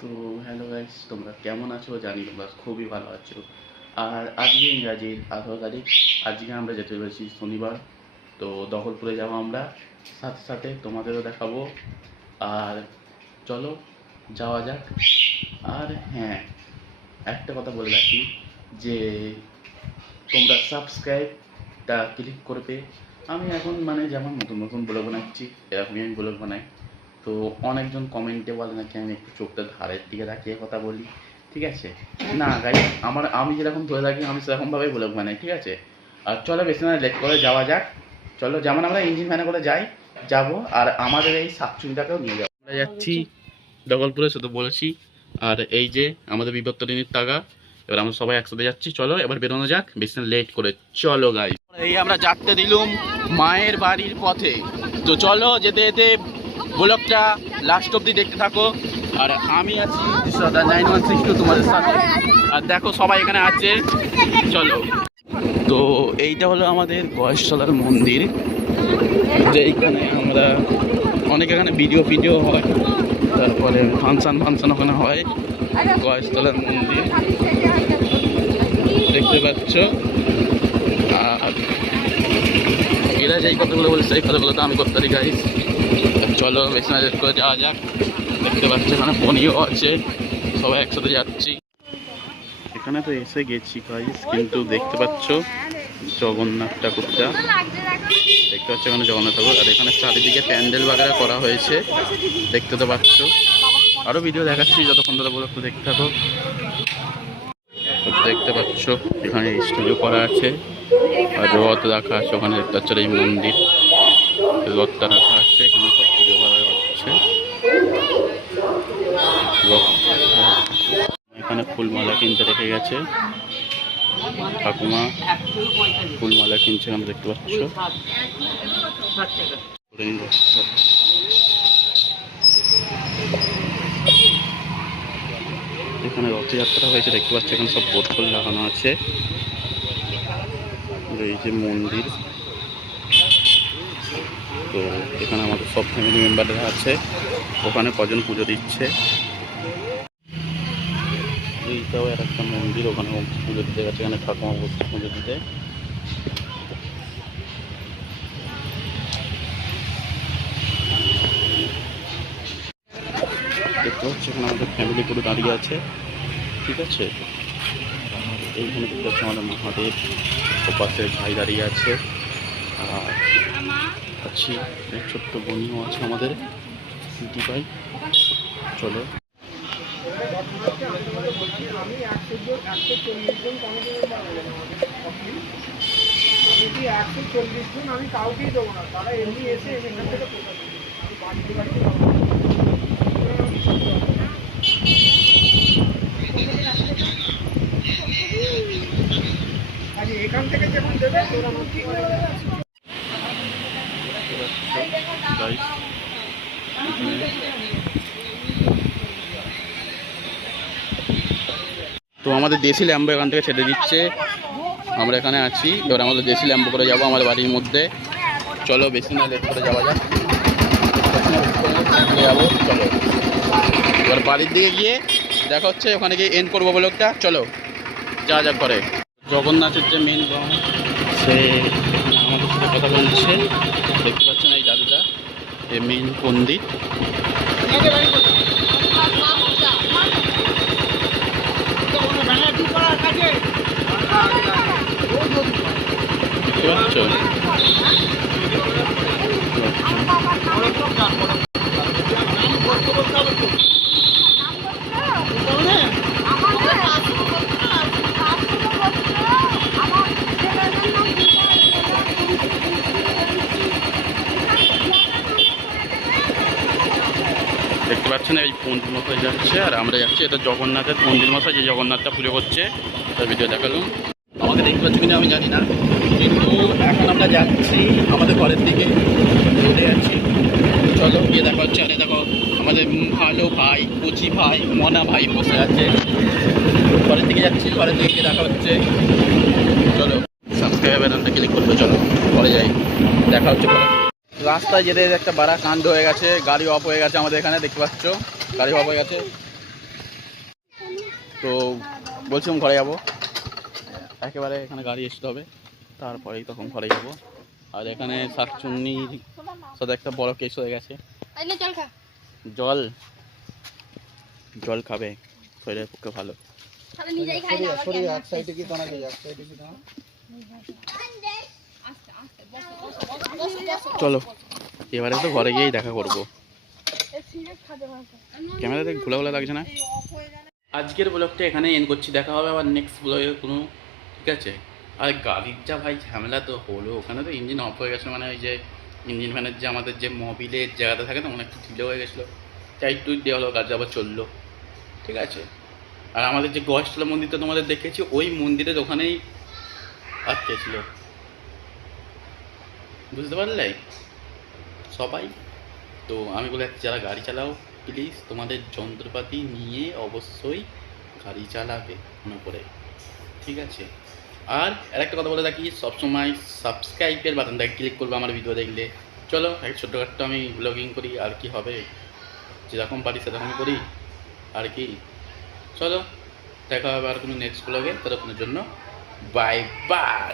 তো hello guys, তোমরা কেমন আছো? জানি তোমরা খুবই ভালো আছো। আর আজকে ইংরাজির 18 তারিখ। আজকে আমরা যেতে চলেছি শনিবার। তো দখলপুরে যাবো আমরা, সাথে সাথে তোমাদেরও দেখাবো। আর চলো যাওয়া যাক। আর হ্যাঁ, একটা কথা বলে রাখি যে তোমরা সাবস্ক্রাইবটা ক্লিক করবে। আমি এখন মানে যেমন নতুন নতুন ব্লগ বানাচ্ছি, এরকমই আমি ব্লগ বানাই। তো অনেকজন কমেন্টে বলে নাকি আমি একটু চোখটা ধারের দিকে রাখিয়ে কথা বলি, ঠিক আছে? না গাইস, আমি যেরকম ধরে থাকি আমি সেরকমভাবেই ব্লগ বানাই, ঠিক আছে? আর চলো বেশি না লেট করে যাওয়া যাক। চলো, যেমন আমরা ইঞ্জিন ভ্যানে করে যাবো, আর আমাদের এই শাকচুনিটাকেও নিয়ে যাবো। আমরা যাচ্ছি দখলপুরে, শুধু বলেছি। আর এই যে আমাদের বিপত্তরিণীর টাকা, এবার আমরা সবাই একসাথে যাচ্ছি। চলো এবার বেরোনো যাক, বেশি লেট করে। চলো গাইস, এই আমরা যাত্রা দিলুম মায়ের বাড়ির পথে। তো চলো যেতে যেতে ব্লগটা লাস্ট অব্দি দেখতে থাকো। আর আমি আছি 9162 তোমাদের সাথে। আর দেখো সবাই এখানে আছে। চলো, তো এইটা হলো আমাদের গয়েশতলার মন্দির। এইখানে আমরা অনেক এখানে ভিডিও হয়, তারপরে ফাংশন ওখানে হয়। গয়েশতলার মন্দির দেখতে পাচ্ছ। আর এরা যেই কথাগুলো বলছে সেই কথাগুলো তো আমি করতে পারি গাইস। চলো বেশি না করে যাওয়া যাক। দেখতে পাচ্ছ এখানে বনিও আছে, সবাই একসাথে যাচ্ছি। এখানে তো এসে গেছি গাইস, কিন্তু দেখতে পাচ্ছ জগন্নাথ ঠাকুরটা, দেখতে পাচ্ছ এখানে জগন্নাথ ঠাকুর। আর এখানে চারিদিকে প্যান্ডেল বাগেরা করা হয়েছে, দেখতে তো পাচ্ছ। আরও ভিডিও দেখাচ্ছি, যতক্ষণ ধরে বলে একটু দেখতে থাকো। দেখতে পাচ্ছ এখানে স্টুডিও করা আছে, আর রথ রাখা আছে ওখানে। দেখতে পাচ্ছ এই মন্দির, রথটা রাখা আছে এখানে, সব পুজো করা হচ্ছে। এখানে ফুলমালা কিনতে রেখে গেছে ঠাকুমা, ফুলমালা কিনছে আমরা দেখতে পাচ্ছ। এখানে রথযাত্রা হয়েছে, দেখতে পাচ্ছ এখানে সব বোতল লাগানো আছে। এই যে মন্দির, তো এখানে আমাদের সব ফ্যামিলি মেম্বাররা আছে। ওখানে কজন পুজো দিচ্ছে। এইটাও আর একটা মন্দির, ওখানে পুজো দিতে গেছে। এখানে ঠাকুমা বসছে পুজো দিতে। দেখতে পাচ্ছি এখানে আমাদের ফ্যামিলি পুরো দাঁড়িয়ে আছে, ঠিক আছে? আর এইখানে দেখতে পাচ্ছি আমাদের মহাদেব, ও পাশে ভাই দাঁড়িয়ে আছে। আর আছি ছোট্ট বোনও আছে আমাদের, দিদি ভাই। চলো, আমি কাউকেই দেবো না, তারা এমনি এসে এখান থেকে এখান থেকে যখন দেবে তো আমাদের দেশি ল্যাম্বো এখান থেকে ছেড়ে দিচ্ছে। আমরা এখানে আছি, এবার আমাদের দেশি ল্যাম্বো করে যাবো আমাদের বাড়ির মধ্যে। চলো বেশি না লেট করে যাওয়া যাক, যাবো। চলো এবার বাড়ির দিকে গিয়ে দেখা হচ্ছে, ওখানে গিয়ে এন্ড করবো ব্লগটা। চলো যা যা করে। জগন্নাথের যে মেন রং, সে আমাদের সাথে কথা বলছে। দেখতে পাচ্ছেন এই দাদুটা, এই মেন পণ্ডিত। দেখতে পাচ্ছ? দেখতে পাচ্ছেন এই পন্ডিত মশাই যাচ্ছে, আর আমরা যাচ্ছি। এটা জগন্নাথের পন্ডিত মশাই, যে জগন্নাথটা পুজো করছে, তার ভিডিও দেখালাম। আমাদের দেখতে পাচ্ছি কিনা আমি জানি না, কিন্তু এখন আমরা যাচ্ছি আমাদের ঘরের দিকে, চলে যাচ্ছি। চলো গিয়ে দেখা হচ্ছে। আরে দেখো আমাদের ভালো ভাই, কচি ভাই, মনা ভাই বসে আছে। ঘরের দিকে যাচ্ছি, ঘরের দিকে দেখা হচ্ছে। চলো সাবস্ক্রাইবার ক্লিক করতে, চলো পরে যাই, দেখা হচ্ছে পরে। রাস্তায় যেতে একটা বাড়া কাণ্ড হয়ে গেছে, গাড়ি অফ হয়ে গেছে আমাদের এখানে। দেখতে পাচ্ছ গাড়ি অফ হয়ে গেছে। তো বলছিলাম ঘরে যাবো, একেবারে এখানে গাড়ি আসতে হবে, তারপরেই তখন ঘরে যাবো। আর এখানে শাকচুন্নির সাথে একটা বড় কেস হয়ে গেছে। জল জল খাবে, শরীরের পক্ষে ভালো। চলো এবারে তো ঘরে গিয়েই দেখা করবো। ক্যামেরা দেখে খোলা খোলা লাগছে না? আজকের ব্লগটা এখানে এন্ড করছি, দেখা হবে আবার নেক্সট ব্লগে কোনো, ঠিক আছে? আর গাড়ির যা ভাই ঝামেলা তো হলো, ওখানে তো ইঞ্জিন অফ হয়ে গেছে, মানে ওই যে ইঞ্জিন ফ্যানের যে আমাদের যে মোবিলের জায়গাটা থাকে না, অনেক একটু ঢিলে হয়ে গেছিলো, চাই টুইট দেওয়া হলো, গাড়ি আবার চললো, ঠিক আছে? আর আমাদের যে গয়েশতলা মন্দিরটা তোমাদের দেখেছি, ওই মন্দিরের ওখানেই আটকে ছিল, বুঝতে পারলে সবাই? তো আমি বলে যারা গাড়ি চালাও, প্লিজ তোমাদের যন্ত্রপাতি নিয়ে অবশ্যই গাড়ি চালাবে মনে করে, ঠিক আছে? আর আরেকটা কথা বলে রাখি, সবসময় সাবস্ক্রাইবের বাটনটাকে ক্লিক করবে আমার ভিডিও দেখলে। চলো এক ছোটোখাটো আমি ব্লগিং করি, আর কি হবে, যেরকম পারি সেরকমই করি আর কি। চলো দেখা হবে আর কোনো নেক্সট ব্লগে, ততক্ষণের জন্য বাই বাই।